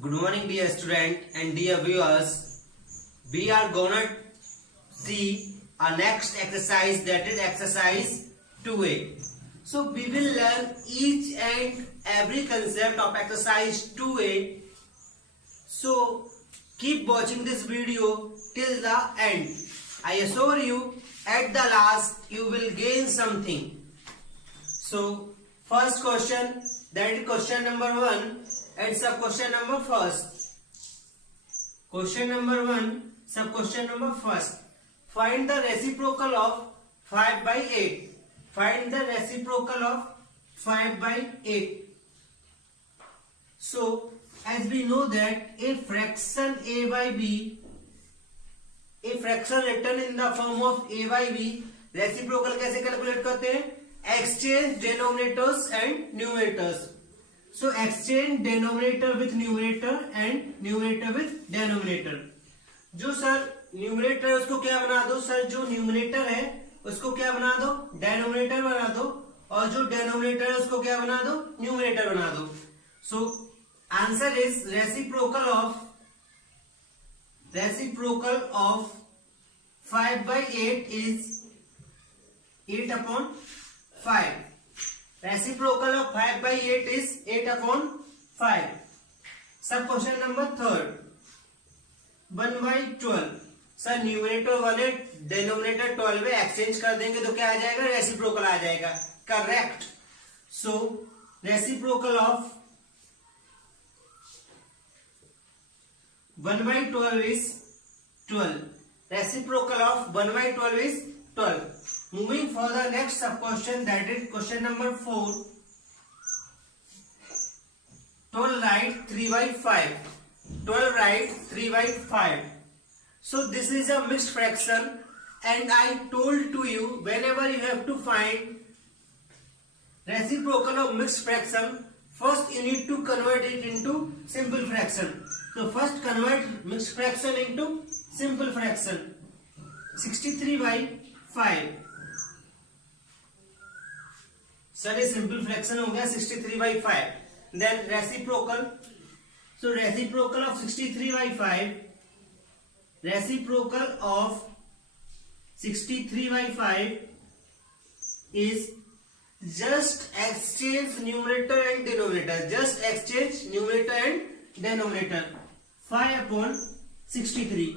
Good morning, dear student and dear viewers. We are gonna see our next exercise, that is exercise 2A. So we will learn each and every concept of exercise 2A. So keep watching this video till the end. I assure you, at the last you will gain something. So first question, that is question number 1. And sub question number first. Question number 1, sub question number first. Find the reciprocal of 5 by 8. Find the reciprocal of 5 by 8. So as we know that a fraction a by b, a fraction written in the form of a by b, reciprocal कैसे calculate करते हैं? Exchange denominators and numerators. So exchange denominator with numerator and numerator with denominator. जो sir numerator है उसको क्या बना दो? Sir जो न्यूमरेटर है उसको क्या बना दो? डेनोमिनेटर बना दो. और जो डेनोमिनेटर है उसको क्या बना दो? न्यूमरेटर बना दो. So answer is reciprocal of 5 by 8 is 8 upon 5. Reciprocal of 5 by 8 is 8 upon 5. Sub question number 3rd. 1 by 12. Sir numerator 1 है, डिनोमिनेटर 12 है, एक्सचेंज कर देंगे तो क्या आ जाएगा? रेसिप्रोकल आ जाएगा. Correct. So reciprocal of 1 by 12 is 12. Reciprocal of 1 by 12 is 12. Moving for the next sub question, that is question number 4. 12 write 3 by 5. 12 write 3 by 5. So this is a mixed fraction, and I told to you, whenever you have to find reciprocal of mixed fraction, first you need to convert it into simple fraction. So first convert mixed fraction into simple fraction. 63 by 5. Sir ये simple fraction हो गया 63 by 5. Then reciprocal. So reciprocal of 63 by 5. Reciprocal of 63 by 5 is just exchange numerator and denominator. Just exchange numerator and denominator. 5 upon 63.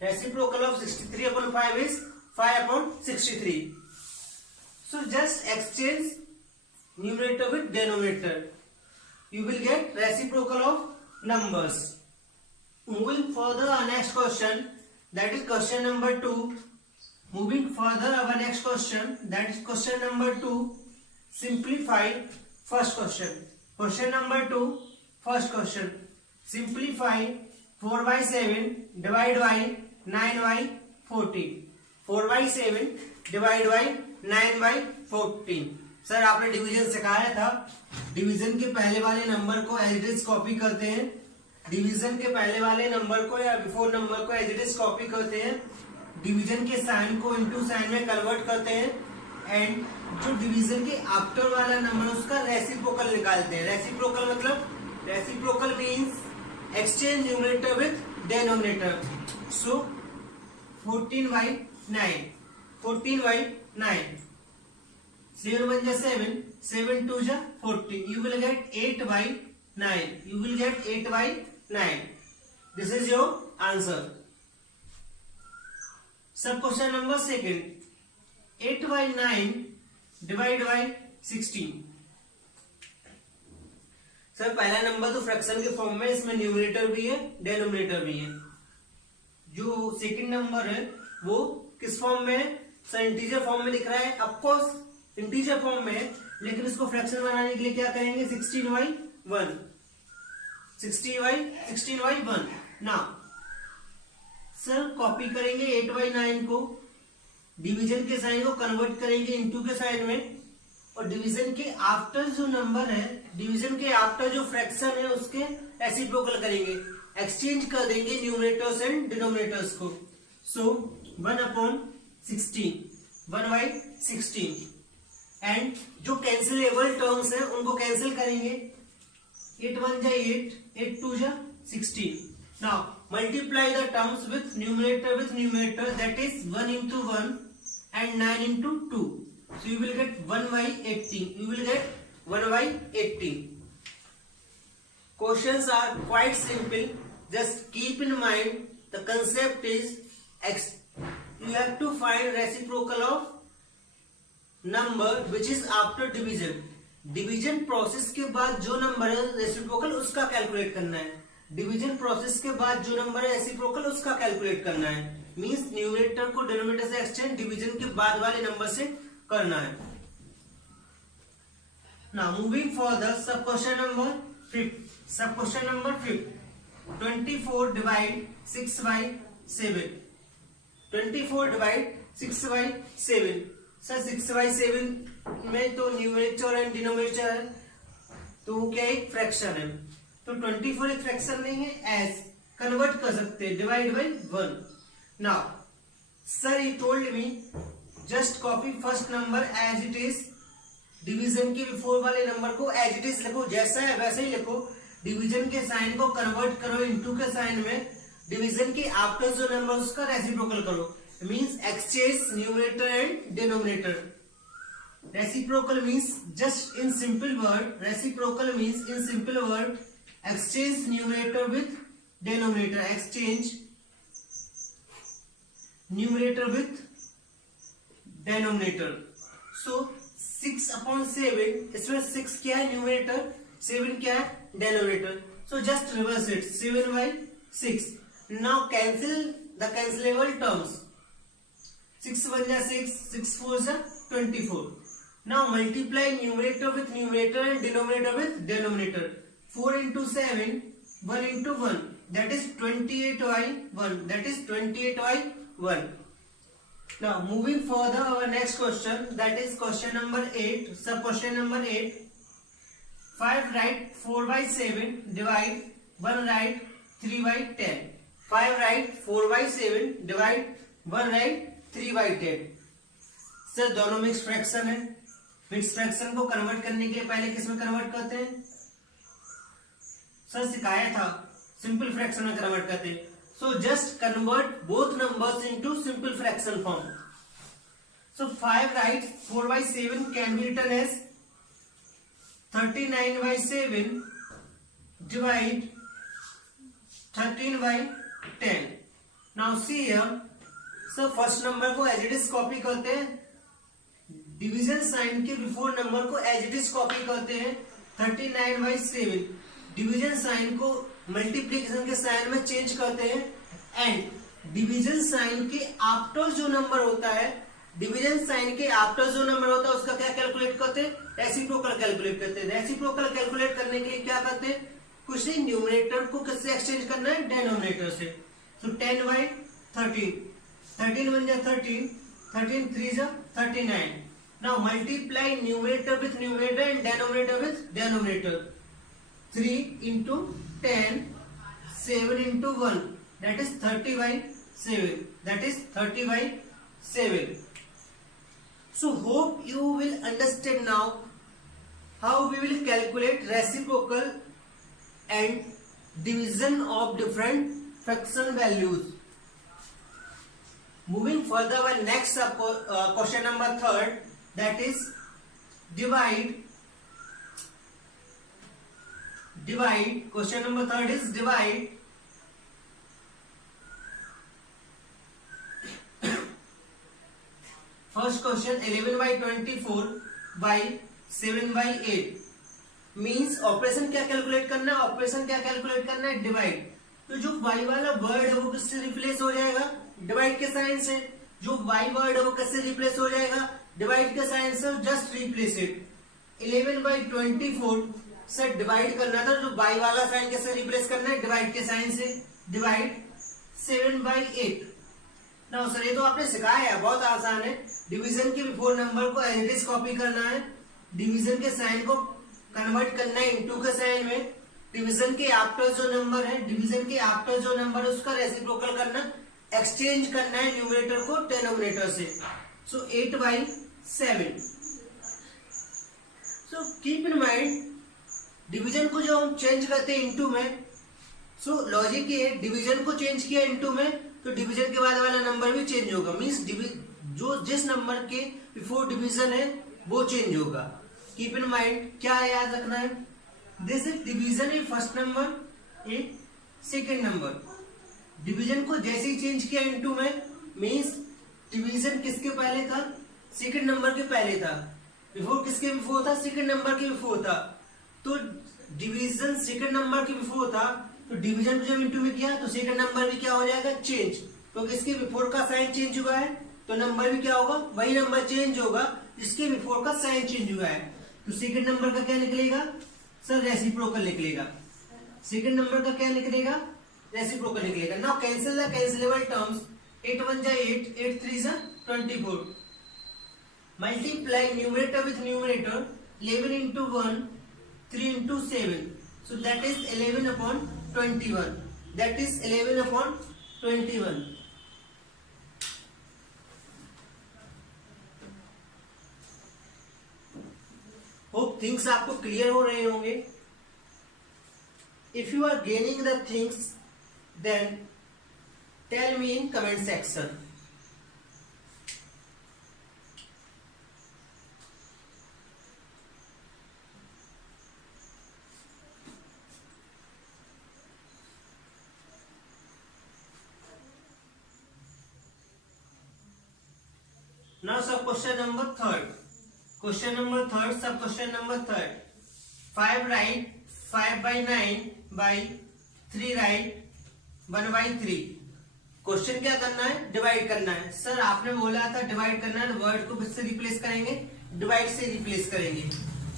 Reciprocal of 63 upon 5 is 5 upon 63. So just exchange numerator with denominator. You will get reciprocal of numbers. Moving further, our next question, that is question number 2. Moving further, our next question, that is question number 2. Simplify first question. Question number 2, first question. Simplify 4 by 7 divide by 9 by 14. 4 by 7 divide by 9 by 14. Sir आपने division सिखाया था. Division के पहले वाले number को as it is copy करते हैं. Division के पहले वाले नंबर को या बिफोर नंबर को एज इट इज कॉपी करते हैं. डिवीजन के साइन को इनटू साइन में कन्वर्ट करते हैं. एंड जो डिवीजन के आफ्टर वाला नंबर उसका रेसिप्रोकल निकालते हैं. रेसिप्रोकल मतलब, reciprocal means exchange numerator with denominator. So 14 by 9. 14 by 9. 7 1 जा 7, 7 2 जा 14. You will get 8 by 9. You will get 8 by 9. This is your answer. Sub question number 2nd. 8 by 9 divide by 16. Sir पहला number तो fraction के form में, इसमें numerator भी है denominator भी है. जो सेकंड नंबर है वो किस फॉर्म में है? सर इंटीजर फॉर्म में दिख रहा है. ऑफकोर्स इंटीजर फॉर्म में है, लेकिन इसको फ्रैक्शन बनाने के लिए क्या करेंगे? 16 by 1. 16 by 1. Now sir copy करेंगे 8 by 9 को, डिवीजन के साइन को कन्वर्ट करेंगे इनटू के साइन में, और डिवीजन के आफ्टर जो नंबर है, डिवीजन के आफ्टर जो फ्रैक्शन है उसके रेसिप्रोकल करेंगे. एक्सचेंज कर देंगे न्यूमरेटर्स एंड डिनोमिनेटर्स को. सो 1 upon 16. 1 by 16. एंड जो कैंसिलेबल टर्म्स हैं उनको कैंसिल करेंगे. 8 1 जा 8, 8 2 जा 16. Now multiply the terms with numerator, that is 1 into 1 and 9 into 2. So you will get 1 by 18. You will get 1 by 18. Questions are quite simple. Just keep in mind the concept is you have to find reciprocal of number which is after division. Division process के बाद जो number है reciprocal उसका calculate करना है. Division process के बाद जो नंबर है रेसिप्रोकल उसका कैलकुलेट करना है. मींस न्यूमरेटर को डिनोमिनेटर से एक्सचेंज डिवीजन के बाद वाले नंबर से करना है. Now moving for the sub question number 5. सब question number 5. 24 divide 6 by 7. 24 divide 6 by 7. Sir 6 by 7 में तो न्यूमरेटर एंड डिनोमिनेटर है, तो वो क्या एक फ्रैक्शन है. तो 24 एक फ्रैक्शन नहीं है, एज कन्वर्ट कर सकते हैं divide by 1. Now sir he told me just copy first number as it is. Division के बिफोर वाले नंबर को एज इट इज लिखो, जैसा है वैसे ही लिखो. डिवीजन के साइन को कन्वर्ट करो इनटू के साइन में. डिवीजन के आफ्टर जो नंबर उसका रेसिप्रोकल करो. Means exchange numerator and denominator. Reciprocal means just in simple word, reciprocal means in simple word exchange numerator with denominator. Exchange numerator with denominator. So 6/7, इसमें 6 क्या है numerator, 7 क्या है denominator. So just reverse it. 7 by 6. Now cancel the cancelable terms. 6 1 जा 6, 6 4 जा 24. Now multiply numerator with numerator and denominator with denominator. 4 into 7, 1 into 1, that is 28 by 1, that is 28 by 1. Now moving further, our next question, that is question number 8, sub question number 8. 5 write 4 by 7, divide 1 write 3 by 10. 5 write 4 by 7, divide 1 write 3 by 10. Sir दोनों mix fraction है. Mix fraction को convert करने के लिए पहले किस में convert करते हैं, सर सिखाया था सिंपल फ्रैक्शन में कन्वर्ट करते हैं. So just convert both numbers into simple fraction form. So 5 write 4 by 7 can be written as 39 by 7 divide 13 by 10. Now see here. So first number को एज इट इज कॉपी करते हैं. Division sign के before number को as it is copy करते हैं. 39 by 7 division sign को multiplication के sign में चेंज करते हैं. एंड डिवीजन साइन के आफ्टर जो नंबर होता है, डिवीजन साइन के आफ्टर जो नंबर होता है उसका क्या कैलकुलेट करते हैं, रेसिप्रोकल कैलकुलेट करते हैं. रेसिप्रोकल कैलकुलेट करने के लिए क्या करते हैं, कुछ नहीं, न्यूमरेटर को किससे एक्सचेंज करना है, डिनोमिनेटर से. तो 10 by 13, 13 1 जा 13, 13 3 जा 39. Now multiply numerator with numerator and denominator with denominator. 3 into 10, 7 into 1, that is 30 by 7, that is 30 by 7. So hope you will understand now how we will calculate reciprocal and division of different fraction values. Moving further, our next question number 3, that is divide. Question number 3 is divide first question 11 by 24 by 7 by 8. Means operation क्या calculate करना है, operation क्या calculate करना है, divide. तो जो y वाला word है वो किससे रिप्लेस हो जाएगा, डिवाइड के साइन से. जो y वर्ड है वो किससे रिप्लेस हो जाएगा, डिवाइड के साइन से. Just replace it. 11 by 24 से डिवाइड करना था, जो बाई वाला साइन कैसे रिप्लेस करना है, डिवाइड के साइन से. Divide 7 by 8. ना सर ये तो आपने सिखाया है, बहुत आसान है. डिवीजन के बिफोर नंबर को एज इट इज कॉपी करना है. डिवीजन के साइन को कन्वर्ट करना है इनटू के साइन में. डिवीजन के आफ्टर जो नंबर है, डिवीजन के आफ्टर जो नंबर है उसका रेसिप्रोकल करना, एक्सचेंज करना है न्यूमरेटर को डिनोमिनेटर से. सो 8 by 7. So keep in mind division को जो हम चेंज करते हैं इनटू में, सो लॉजिक ये है, डिवीजन को चेंज किया इनटू में तो डिवीजन के बाद वाला नंबर भी चेंज होगा। मींस जो जिस नंबर के बिफोर डिवीजन है वो चेंज होगा। कीप इन माइंड, क्या याद रखना है, this is division A first number A second number. Division को जैसे ही चेंज किया इनटू में, मींस डिवीजन किसके पहले था, सेकेंड नंबर के पहले था। बिफोर किसके बिफोर था, सेकेंड नंबर के बिफोर था। तो डिवीजन सेकेंड नंबर के बिफोर था, तो डिवीजन को जब इनटू में किया तो सेकेंड नंबर भी क्या हो जाएगा, चेंज। तो इसके बिफोर का साइन चेंज हुआ है तो नंबर भी क्या होगा, वही नंबर चेंज होगा जिसके बिफोर का साइन चेंज हुआ है। तो सेकेंड नंबर का क्या निकलेगा सर, रेसिप्रोकल निकलेगा। सेकेंड नंबर का क्या निकलेगा, रेसिप्रोकल निकलेगा। Now cancel the cancellable terms, 8 1 जा 8, 8 3 जा 24। Multiply numerator with numerator, 11 into 1, 3 into 7. So that is 11 upon 21. That is 11 upon 21. Hope things आपको क्लियर हो रहे होंगे। If you are gaining the things, then tell me in comment section. Now sub question number third. Question number third, sub question number third. 5 right, 5 by 9 by 3 right, 1 by 3. Question क्या करना है, divide करना है। Sir आपने बोला था divide करना है, वर्ड को किससे रिप्लेस करेंगे, डिवाइड से रिप्लेस करेंगे।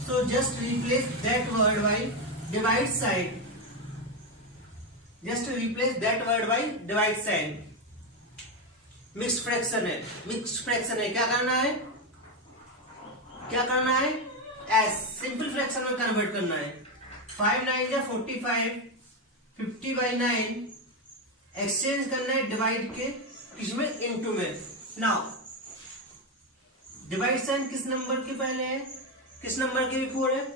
So just replace that word by divide sign. Just replace that word by divide sign. Mixed fraction है, मिक्स्ड फ्रैक्शन है, क्या करना है, क्या करना है, एस सिंपल फ्रैक्शन में कन्वर्ट करना है। 5 9 या 45, 50 by 9 एक्सचेंज करना है डिवाइड के किसमें, इनटू में। नाउ डिवाइड साइन किस नंबर के पहले है, किस नंबर के बिफोर है,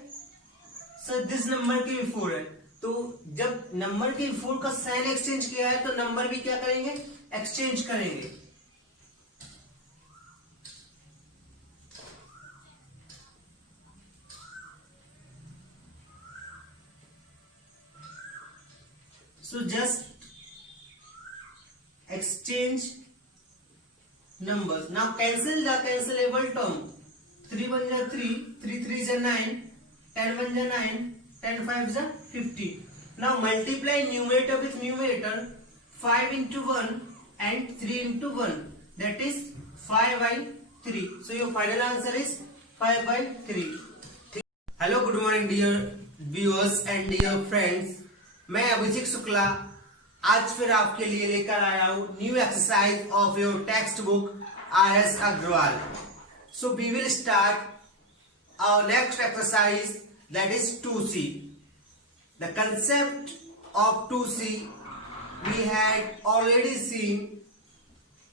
सर दिस नंबर के बिफोर है। तो जब नंबर के बिफोर का साइन एक्सचेंज किया है तो नंबर भी क्या करेंगे, एक्सचेंज करेंगे। So just exchange numbers. Now cancel the cancelable term. 3 1 जा 3, 3 3 जा 9, 10 1 जा 9, 10 5 जा 50. Now multiply numerator with numerator, 5 into 1 and 3 into 1. That is 5 by 3. So your final answer is 5 by 3. Hello, good morning dear viewers and dear friends. मैं अभिषेक शुक्ला आज फिर आपके लिए लेकर आया हूं new exercise of your text book RS Agarwal. So we will start our next exercise, that is 2C. The concept of 2C we had already seen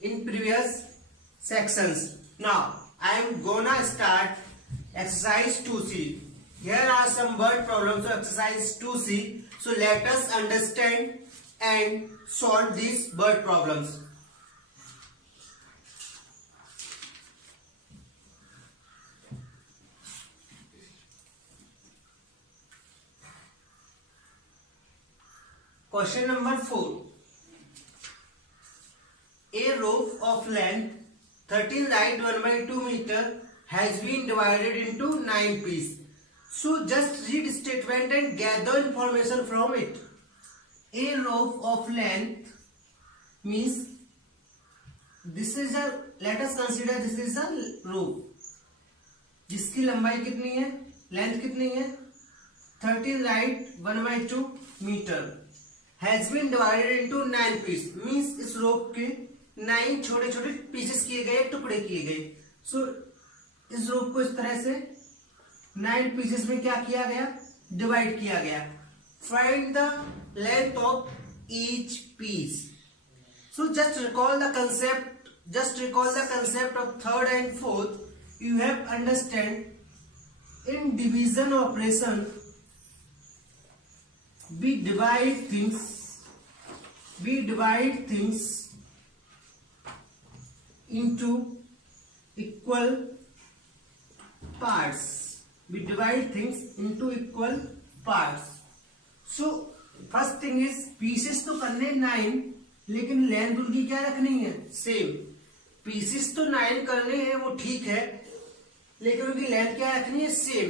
in previous sections. Now I am gonna start exercise 2C. Here are some word problems of exercise 2C. So let us understand and solve these word problems. Question number 4. A rope of length 13 right 1 by 2 meter has been divided into 9 pieces. So just read statement and gather information from it. A rope of length means this is a, let us consider this is a rope जिसकी लंबाई कितनी है, length कितनी है, 13 right 1 by 2 meter has been divided into 9 pieces. means इस रोप के 9 छोटे छोटे पीसेस किए गए, टुकड़े किए गए। सो इस रोप को इस तरह से 9 पीसेस में क्या किया गया, डिवाइड किया गया। Find the length of each piece. So just recall the concept, just recall the concept of third and fourth. You have understand in division operation we divide things into equal parts. We divide things into equal parts. So first thing is pieces तो करने 9, लेकिन length उनकी क्या रखनी है, same. Pieces तो 9 करने हैं, वो ठीक है, लेकिन उनकी लेंथ क्या रखनी है, सेम.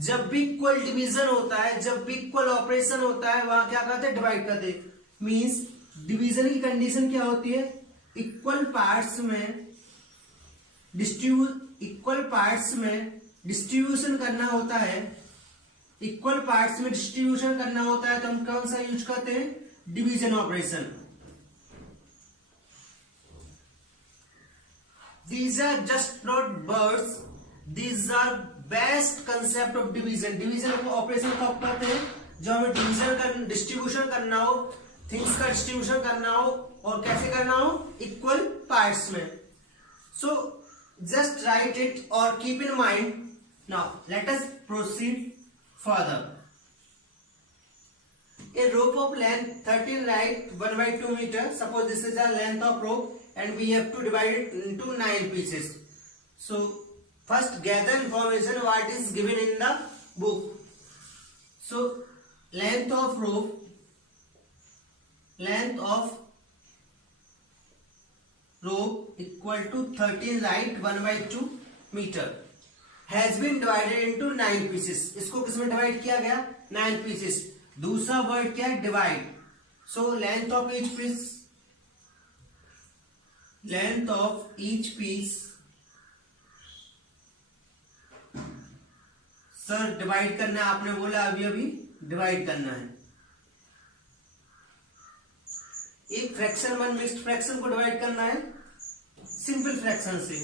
जब भी इक्वल डिवीजन होता है, जब भी इक्वल ऑपरेशन होता है, वहां क्या करते हैं, डिवाइड करते. मींस डिवीजन की कंडीशन क्या होती है, इक्वल पार्ट्स में डिस्ट्रीब्यूशन करना होता है. इक्वल पार्ट्स में डिस्ट्रीब्यूशन करना होता है तो हम कौन सा यूज करते हैं, division operation. These are just not words, these are best concept of division. Division operation कब करते हैं, जब हमें डिवीजन डिस्ट्रीब्यूशन करना हो, थिंग्स का डिस्ट्रीब्यूशन करना हो, और कैसे करना हो, इक्वल पार्ट्स में. सो जस्ट राइट इट और keep in mind. Now let us proceed further. A rope of length 13 right 1/2 meter. Suppose this is the length of rope and we have to divide it into 9 pieces. So first gather information what is given in the book. So length of rope equal to 13 right 1/2 meter. Has been divided into 9 pieces. इसको किसमें divide किया गया, 9 pieces. दूसरा word क्या है, divide. So length of each piece sir divide करना है, आपने बोला अभी डिवाइड करना है. एक फ्रैक्शन वन मिक्स्ड फ्रैक्शन को डिवाइड करना है सिंपल फ्रैक्शन से.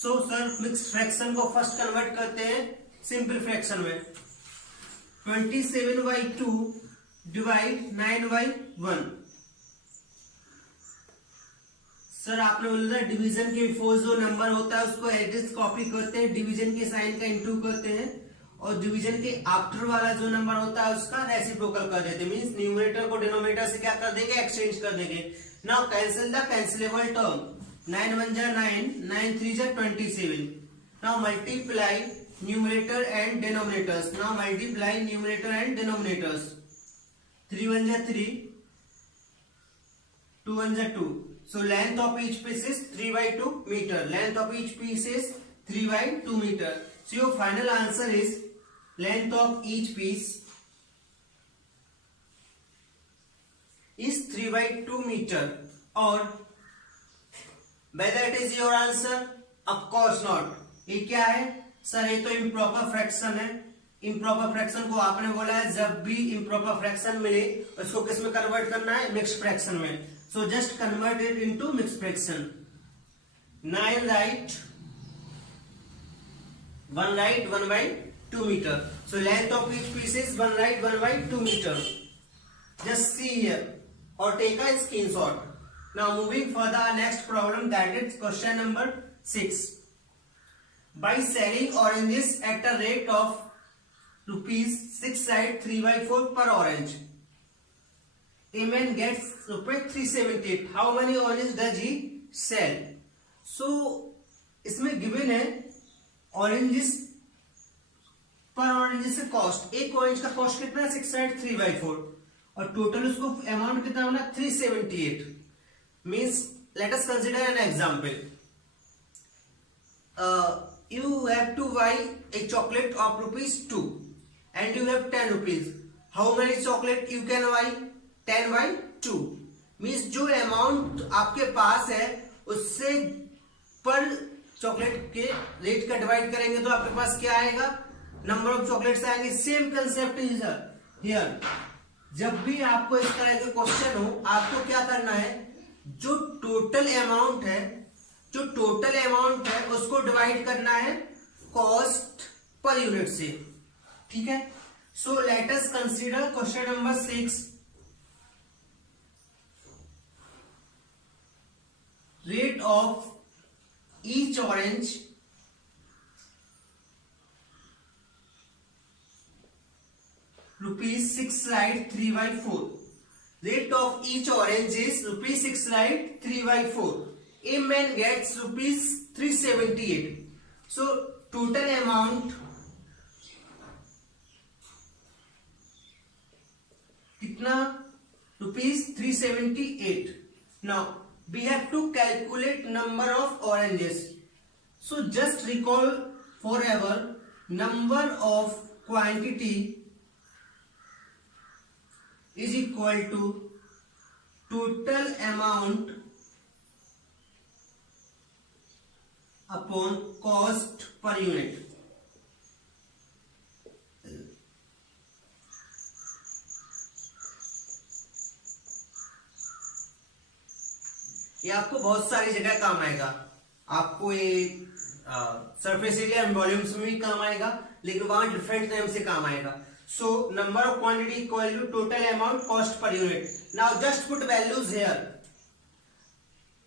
सो सर मिक्स्ड फ्रैक्शन को फर्स्ट कन्वर्ट करते हैं सिंपल फ्रैक्शन में. 27/2 डिवाइड 9/1. सर आपने बोला डिवीजन के बिफोर जो नंबर होता है उसको एड्रेस कॉपी करते हैं, डिवीजन के साइन का इनटू करते हैं, और डिवीजन के आफ्टर वाला जो नंबर होता है उसका रेसिप्रोकल कर देते हैं. मींस न्यूमरेटर को डिनोमिनेटर से क्या कर देंगे, एक्सचेंज कर देंगे. Now cancel the cancellable term. 9 1 जा 9, 9 3 जा 27. Now multiply numerator and denominators. Now multiply numerator and denominators. 3 1 जा 3, 2 1 जा 2. So length of each piece is 3/2 meter. Length of each piece is 3/2 meter. So your final answer is length of each piece is 3/2 meter. Or whether it is your answer, of course not. ये क्या है sir, ये तो improper fraction है. Improper fraction को आपने बोला है जब भी इम्प्रॉपर फ्रैक्शन मिले उसको किस में कन्वर्ट करना है, मिक्स्ड फ्रैक्शन में. सो just convert it into mixed fraction. 9 right 1 right 1/2 meter. So length of each piece is 1 right 1/2 meter. Just see here or take a screenshot. Now moving further, next problem, that is question number 6. By selling oranges at a rate of rupees 6 right 3/4 per orange, a man gets rupees 378. How many oranges does he sell? So इसमें given है oranges पर oranges से cost. एक orange का cost कितना है, 6 right 3/4, और total उसको अमाउंट कितना होना, 378. Means let us consider an example. You have to buy a chocolate of rupees 2 and you have 10 rupees. How many chocolate you can buy? 10/2. Means जो amount आपके पास है उससे पर चॉकलेट के रेट का डिवाइड करेंगे तो आपके पास क्या आएगा, नंबर ऑफ चॉकलेट्स आएंगे. Same concept is here. जब भी आपको इस तरह के क्वेश्चन हो, आपको क्या करना है, जो टोटल अमाउंट है उसको डिवाइड करना है कॉस्ट पर यूनिट से. ठीक है. So let us consider question number 6. Rate of each orange rupees 6 right 3 by 4. Rate of each orange is rupees 6 right 3 by 4. A man gets rupees 378. So total amount कितना? rupees 378. Now we have to calculate number of oranges. So just recall forever, number of quantity is equal to total amount upon cost per unit. ये आपको बहुत सारी जगह काम आएगा. आपको ये सरफेस एरिया एंड वॉल्यूम्स में भी काम आएगा, लेकिन वहां डिफरेंट नेम से काम आएगा. So number of quantity equal to total amount cost per unit. Now just put values here.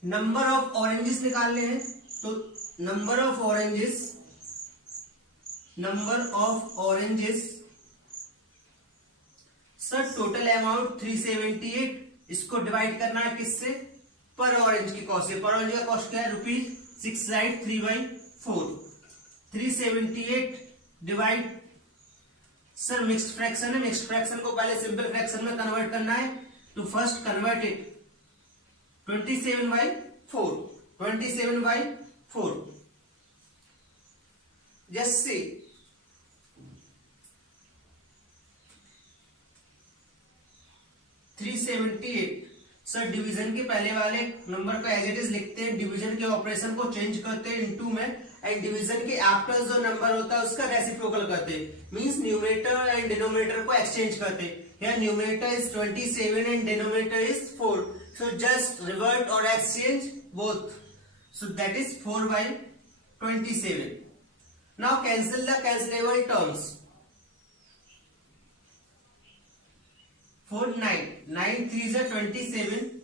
Number of oranges निकालने हैं, तो number of oranges sir total amount 378. इसको डिवाइड करना है किससे? पर ऑरेंज की कॉस्ट से. पर ऑरेंज का कॉस्ट क्या है? Rupees 6 right 3 by 4. 378 divide, sir mixed fraction है, मिक्स्ड फ्रैक्शन को पहले सिंपल फ्रैक्शन में कन्वर्ट करना है. तो first convert it 27 by 4. 27 by 4. Just see 378. Sir division के पहले वाले नंबर को एज इट इज लिखते हैं, डिवीजन के ऑपरेशन को चेंज करते हैं इनटू में, एंड डिवीजन के आफ्टर जो नंबर होता है उसका रेसिप्रोकल करते हैं. मींस न्यूमरेटर एंड डिनोमिनेटर को एक्सचेंज करते हैं. Here numerator is 27 and denominator is 4. So just revert or exchange both. So that is 4 by 27. Now cancel the cancelable terms. 4 9. 9 3s are 27.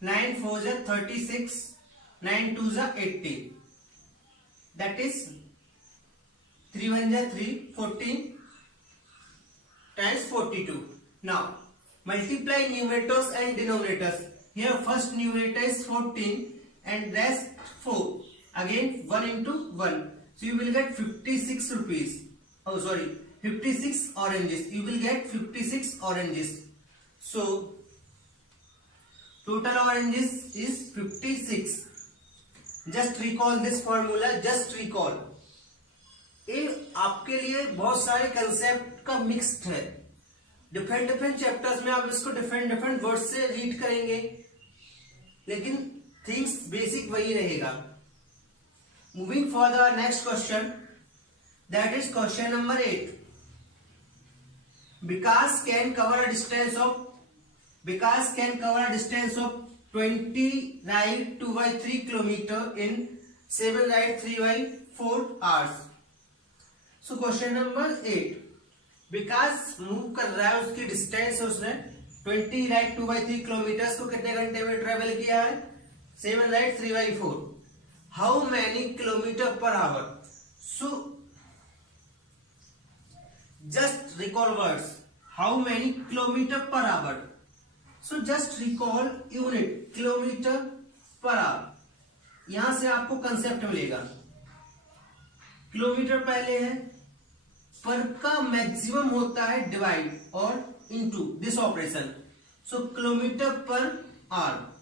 9 4s are 36. 9 2s are 80. That is 3 1s are 3. 14 times 42. Now multiply numerators and denominators. Here first numerator is 14 and rest 4. Again 1 into 1. So you will get 56 rupees. Oh sorry, 56 oranges. You will get 56 oranges. So total oranges is 56. Just recall this formula. Just recall. ये आपके लिए बहुत सारे concept का mixed है. Different chapters में आप इसको डिफरेंट वर्ड से रीड करेंगे, लेकिन थिंग्स बेसिक वही रहेगा. Moving for the next question, that is question number 8. Vikas can cover a distance of 20 right 2 by 3 kilometre in 7 right 3 by 4 hours. So question number 8. Vikas move कर रहा है, उसकी distance है उसने 20 राइट 2 by 3 किलोमीटर को कितने घंटे में ट्रेवल किया है? 7 right 3 by 4. How many kilometre per hour? So just recall words. How many kilometre per hour? So just recall unit kilometre per hour. यहां से आपको कंसेप्ट मिलेगा. किलोमीटर पहले है, पर का मैक्सिमम होता है डिवाइड और into this operation. So kilometre per hour.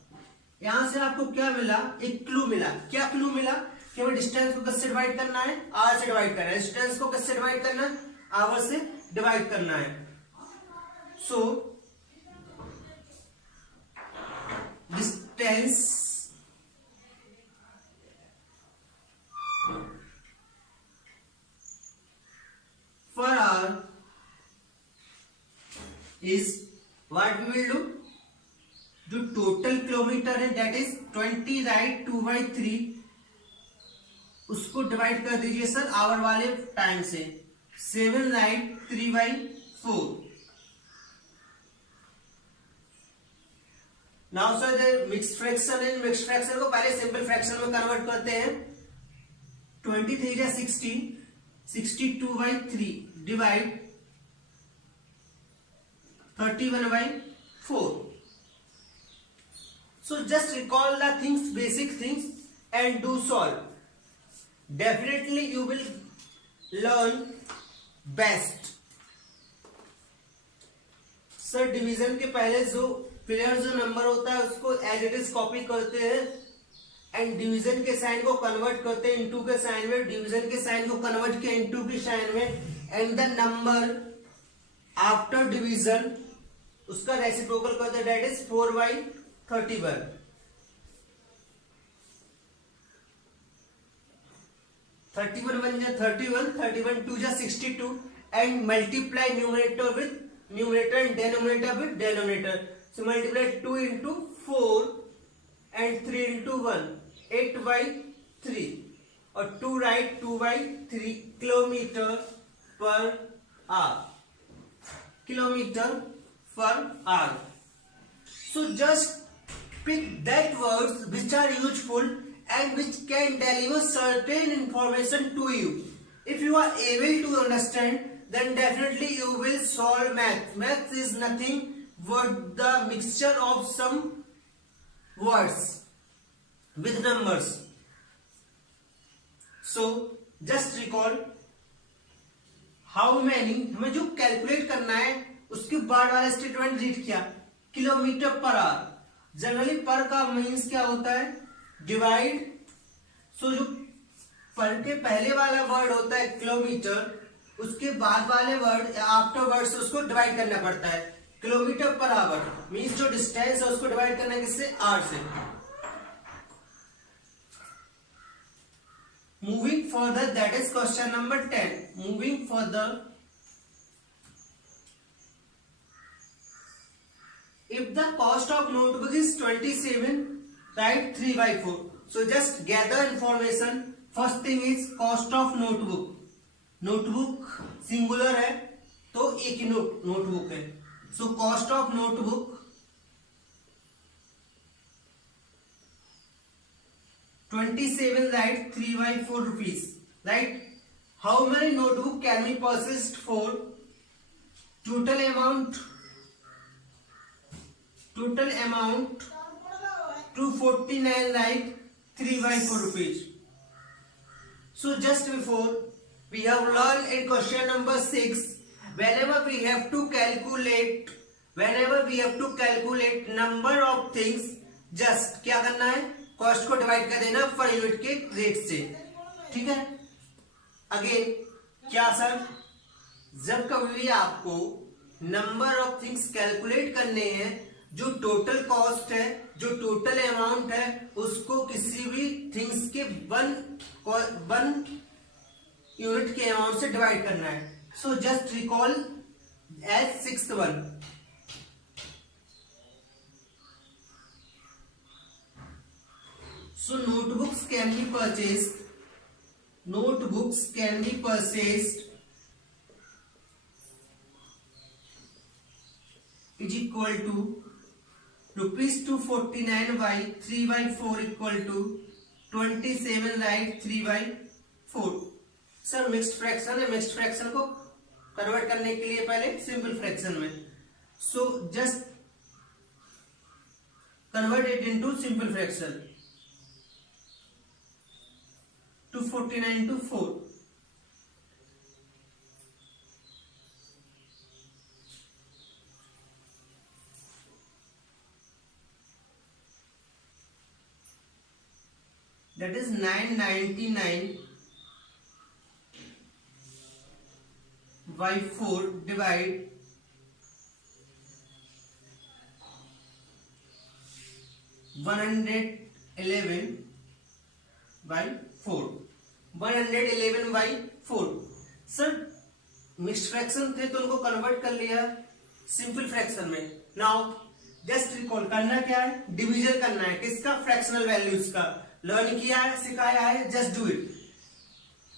यहां से आपको क्या मिला? एक क्लू मिला. क्या क्लू मिला? कि हमें डिस्टेंस को किससे डिवाइड करना है? आवर से डिवाइड करना है. डिस्टेंस को किससे डिवाइड करना है? आवर से डिवाइड करना है. So distance per hour is what we will do? जो टोटल किलोमीटर है that is 20 राइट 2 by 3, उसको डिवाइड कर दीजिए सर आवर वाले टाइम से. 7 right 3 by 4. Now sir mixed fraction है. मिक्स्ड फ्रैक्शन को पहले सिंपल फ्रैक्शन में कन्वर्ट करते हैं. 23 या 60. 62 by 3 divide 31/4. So just recall the things, basic things, and do solve. Definitely you will learn best. Sir division के पहले जो क्लियर जो नंबर होता है उसको एज इट इज कॉपी करते हैं एंड डिवीजन के साइन को कन्वर्ट करते हैं इनटू के साइन में, डिवीजन के साइन को कन्वर्ट किया इनटू के साइन में, and the number after division उसका रेसिप्रोकल करते हैं, दैट इज 4/31. 31 बन जाए 31, 31 2 जा 62 and multiply numerator with numerator and denominator with denominator. So multiply 2 into 4 and 3 into 1, 8/3 और 2 write 2/3 kilometer per hour. Kilometer per hour. So just pick that words which are useful and which can deliver certain information to you. If you are able to understand, then definitely you will solve math. Math is nothing but the mixture of some words with numbers. So just recall how many, हमें जो calculate करना है उसके बाद वाला statement read किया, kilometre per hour. Generally पर का मीन्स क्या होता है, डिवाइड. सो जो पर के पहले वाला वर्ड होता है किलोमीटर, उसके बाद वाले वर्ड आफ्टर वर्ड से उसको डिवाइड करना पड़ता है. किलोमीटर पर आवर मीन्स जो डिस्टेंस है उसको डिवाइड करना किससे, आर से. Moving further, that is question number 10. Moving further, if the cost of notebook is 27, write 3/4. So just gather information. First thing is cost of notebook. Notebook singular है तो एक ही notebook है. So cost of notebook 27, right 3/4 rupees. Right? How many notebook can be purchased for? Total amount 249, right 3/4 rupees. So just before we have learned in question number 6, whenever we have to calculate number of things, just क्या करना है, cost को divide कर देना per unit के rate से. ठीक है. अगेन क्या सर, जब कभी भी आपको नंबर ऑफ थिंग्स कैलकुलेट करने हैं, जो टोटल कॉस्ट है, जो टोटल अमाउंट है, उसको किसी भी थिंग्स के वन यूनिट के अमाउंट से डिवाइड करना है. So just recall as 6th one. So notebooks can be purchased is equal to rupees 249 by 3/4 equal to 27, right 3/4. Sir mixed fraction है, मिक्स्ड फ्रैक्शन को कन्वर्ट करने के लिए पहले सिंपल फ्रैक्शन में. सो just convert it into simple fraction. 249 to 4. That is 999 by 4 divide 111 by 4. 111 by 4. Sir mixed fraction थे तो उनको कन्वर्ट कर लिया सिंपल फ्रैक्शन में. नाउ जस्ट रिकॉल करना क्या है, डिवीजन करना है. किसका, फ्रैक्शनल वैल्यूज का. लर्न किया है, सिखाया है, जस्ट डू इट.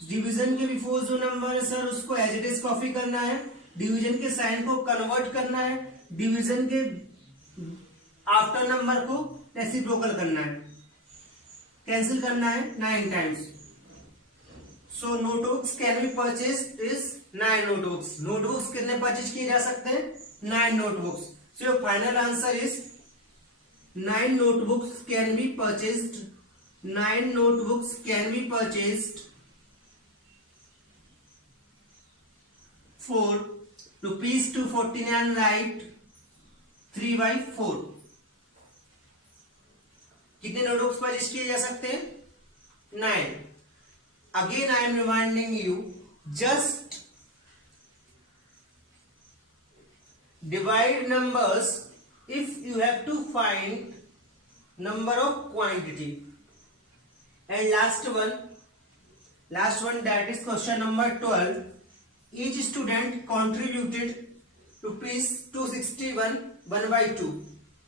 डिवीजन के बिफोर जो नंबर है सर उसको एज इट इज कॉपी करना है, डिवीजन के साइन को कन्वर्ट करना है, डिवीजन के आफ्टर नंबर को रेसिप्रोकल करना है, कैंसिल करना है 9 times. So notebooks can be purchased is 9 notebooks. Notebooks कितने परचेज किए जा सकते हैं, 9 notebooks. So your final answer is 9 notebooks can be purchased. 9 notebooks can be purchased for rupees 249. Right, 3/4. कितने नोटबुक्स परचेज किए जा सकते हैं? 9. Again I am reminding you, just divide numbers if you have to find number of quantity. And last one, that is question number 12. Each student contributed rupees 261 1/2.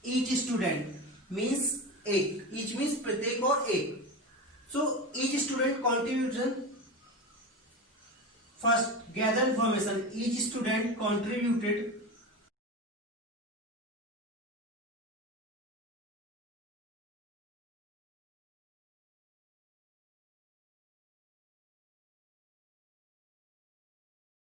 Each student means एक, each means प्रत्येक और एक. So each student contribution, first gather information. Each student contributed